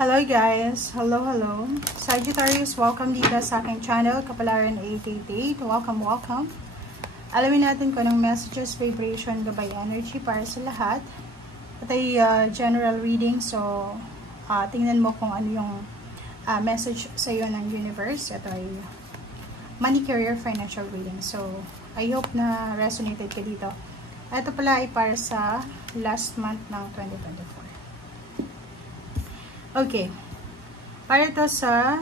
Hello guys! Hello! Sagittarius, welcome dito sa aking channel, Kapalaran 888. Welcome! Alamin natin kung anong messages, vibration, gabay energy para sa lahat. Ito ay general reading, so tingnan mo kung ano yung message sa iyo ng universe. Ito ay money, career, financial reading. So, I hope na resonated ka dito. Ito pala ay para sa last month ng 2024. Okay. Para ito sa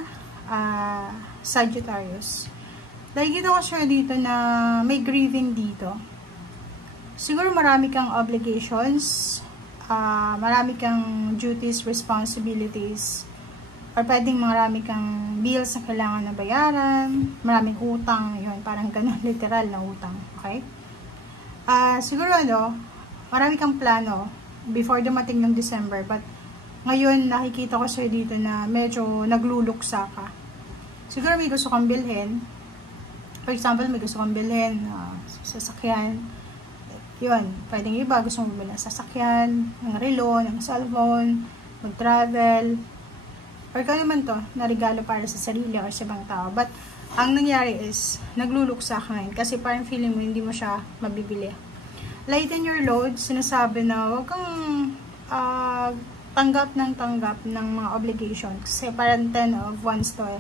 Sagittarius. Nakikita ko siya dito na may grieving dito. Siguro marami kang obligations, marami kang duties, responsibilities, or pwedeng marami kang bills na kailangan na bayaran, maraming utang, yun, parang ganun, literal na utang. Okay? Siguro marami kang plano before dumating yung December, but ngayon, nakikita ko sa'yo dito na medyo nagluluksa ka. Siguro may gusto kang bilhin. For example, may gusto kang bilhin sasakyan. Yun, pwedeng iba gusto mong bilhin ng sasakyan, ng relo, ng cellphone, mag-travel, or kaya naman to, na regalo para sa sarili or sa ibang tao. But, ang nangyari is, nagluluksa ka ngayon kasi parang feeling mo hindi mo siya mabibili. Lighten your load, sinasabi na huwag kang tanggap ng mga obligations. Kasi parang 10 of Wands to eh.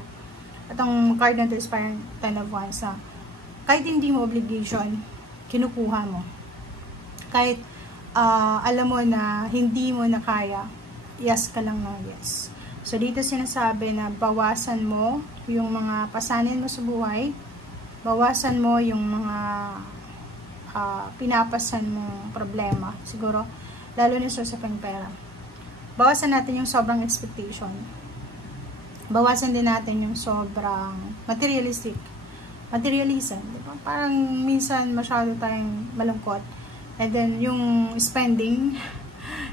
Itong card na to is parang 10 of Wands na kahit hindi mo obligation, kinukuha mo. Kahit alam mo na hindi mo na kaya, yes ka lang ng yes. So dito sinasabi na bawasan mo yung mga pasanin mo sa buhay, bawasan mo yung mga pinapasan mong problema. Siguro, lalo na sa pera. Bawasan natin yung sobrang expectation. Bawasan din natin yung sobrang materialism. Diba? Parang minsan masyado tayong malungkot. And then yung spending,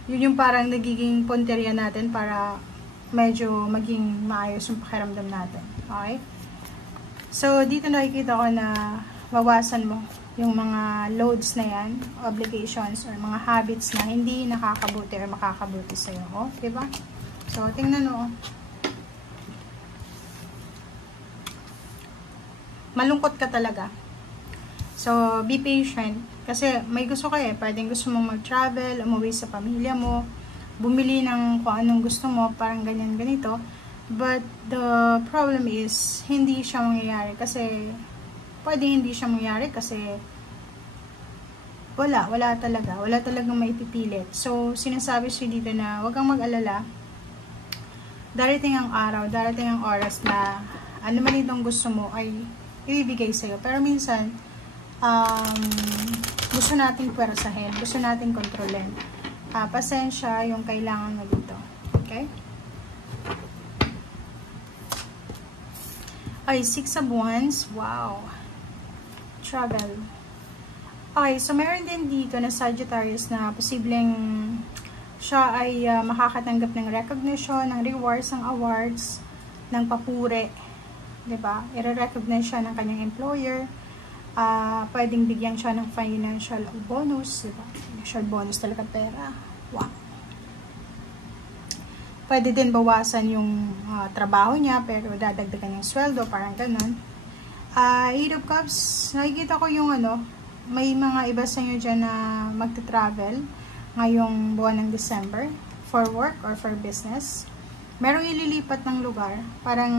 yun yung parang nagiging punteriya natin para medyo maging maayos yung pakiramdam natin. Okay? So, dito nakikita ko na bawasan mo yung mga loads na yan, obligations, or mga habits na hindi nakakabuti or makakabuti sa'yo. Oh, diba? So, tingnan mo. Malungkot ka talaga. So, be patient. Kasi may gusto ka eh. Pwedeng gusto mong mag-travel, umuwi sa pamilya mo, bumili ng kung anong gusto mo, parang ganyan, ganito. But, the problem is, hindi siya mangyayari kasi pwedeng hindi siya mangyari kasi wala talagang maipipilit. So, sinasabi siya dito na huwag kang mag-alala. Darating ang araw, darating ang oras na ano man itong gusto mo ay ibibigay sa'yo. Pero minsan, gusto nating pwersahin, gusto nating kontrolin. Pasensya yung kailangan mo dito. Okay? Ay, 6 of Wands. Wow. Travel. Okay, so meron din dito na Sagittarius na posibleng siya ay makakatanggap ng recognition, ng rewards, ng awards, ng papuri. Diba? I-recognize siya ng kanyang employer. Pwedeng bigyan siya ng financial bonus. Diba? Financial bonus talaga pera. Wow. Pwede din bawasan yung trabaho niya pero dadagdagan yung sweldo, parang ganun. 8 of Cups, nakikita ko yung may mga iba sa inyo dyan na magta-travel ngayong buwan ng December for work or for business. Merong ililipat ng lugar, parang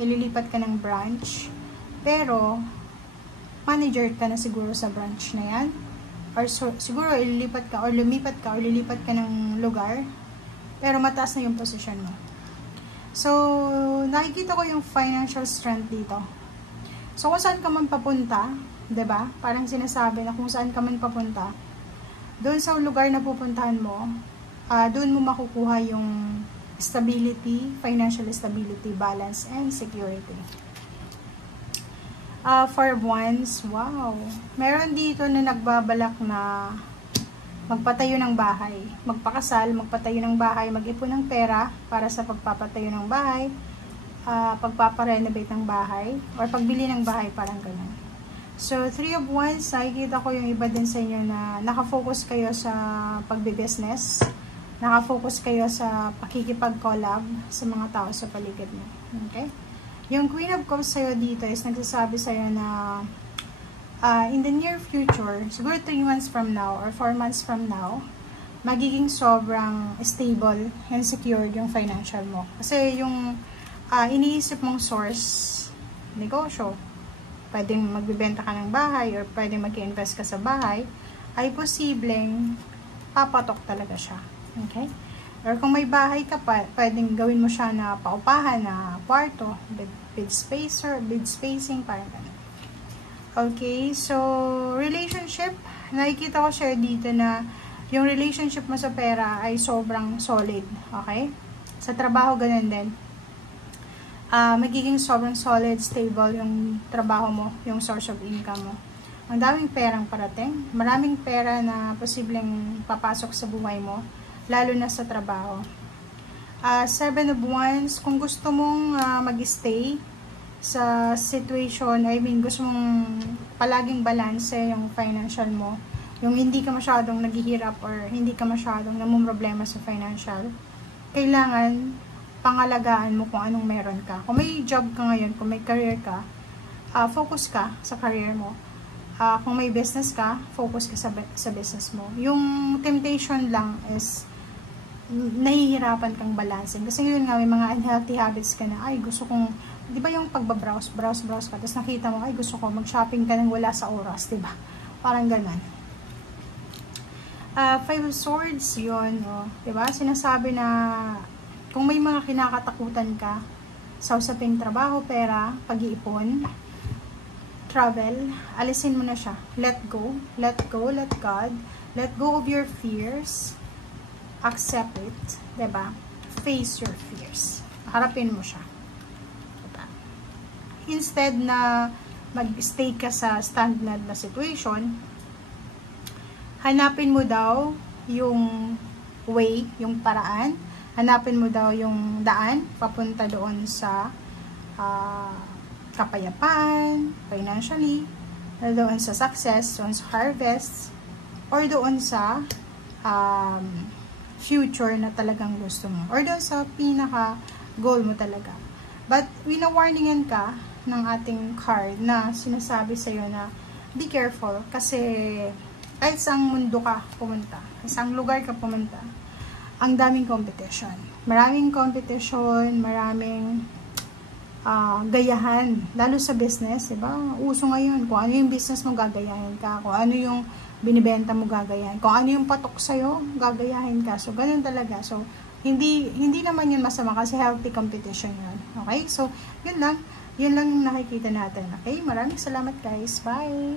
ililipat ka ng branch, pero manager ka na siguro sa branch na yan, or siguro ililipat ka or lumipat ka or lilipat ka ng lugar, pero mataas na yung position mo. So, nakikita ko yung financial strength dito. So, kung saan ka man papunta, diba? Parang sinasabi na kung saan ka man papunta, doon sa lugar na pupuntahan mo, doon mo makukuha yung stability, financial stability, balance, and security. 4 of Wands, wow. Meron dito na nagbabalak na magpatayo ng bahay, magpakasal, magpatayo ng bahay, mag-ipon ng pera para sa pagpapatayo ng bahay, pagpaparenovate ng bahay, or pagbili ng bahay, parang ganun. So, 3 of Wands, nakikita ko yung iba din sa inyo na nakafocus kayo sa pagbe-business, Nakafocus kayo sa pakikipag-collab sa mga tao sa paligid mo. Okay? Yung Queen of Cups sa'yo dito is nagsasabi sa'yo na in the near future, siguro 3 months from now or 4 months from now, magiging sobrang stable and secure yung financial mo. Kasi yung iniisip mong source, negosyo, pwedeng magbibenta ka ng bahay or pwedeng mag-invest ka sa bahay, ay posibleng papatok talaga siya. Okay? Or kung may bahay ka pa, pwedeng gawin mo siya na paupahan na kwarto, bed spacing, parang ganun. Okay, so relationship, nakikita ko share dito na yung relationship mo sa pera ay sobrang solid. Okay? Sa trabaho, ganun din. Magiging sobrang solid, stable yung trabaho mo, yung source of income mo. Ang daming perang parating. Maraming pera na posibleng papasok sa buhay mo, lalo na sa trabaho. 7 of Wands, kung gusto mong mag-stay sa situation, gusto mong palaging balance yung financial mo, yung hindi ka masyadong naghihirap or hindi ka masyadong namumroblema sa financial, kailangan pangalagaan mo kung anong meron ka. Kung may job ka ngayon, kung may career ka, focus ka sa career mo. Kung may business ka, focus ka sa business mo. Yung temptation lang is nahihirapan kang balancing. Kasi ngayon nga, may mga unhealthy habits ka na, ay gusto kong, di ba yung pagbabrowse ka, tapos nakita mo, ay gusto ko mag-shopping ka nang wala sa oras, di ba? Parang ganun. 5 of Swords, yun, di ba? Sinasabi na, kung may mga kinakatakutan ka sa usaping trabaho, pera, pag-iipon, travel, alisin mo na siya. Let go, let God, let go of your fears, accept it, diba? Face your fears. Harapin mo siya. Diba? Instead na mag-stay ka sa stagnant na situation, hanapin mo daw yung way, yung paraan, hanapin mo daw yung daan papunta doon sa kapayapaan, financially, doon sa success, doon sa harvest, or doon sa future na talagang gusto mo, or doon sa pinaka goal mo talaga. But wina-warningan ka ng ating card na sinasabi sa'yo na be careful, kasi kahit saang mundo ka pumunta, isang lugar ka pumunta, ang daming competition. Maraming competition, maraming gayahan, lalo sa business, diba? Uso ngayon, kung ano yung business mo, gagayahin ka. Kung ano yung binibenta mo, gagayahin. Kung ano yung patok sa'yo, gagayahin ka. So, ganun talaga. So, hindi naman yun masama kasi healthy competition yun. Okay? So, yun lang yung nakikita natin. Okay? Maraming salamat guys. Bye!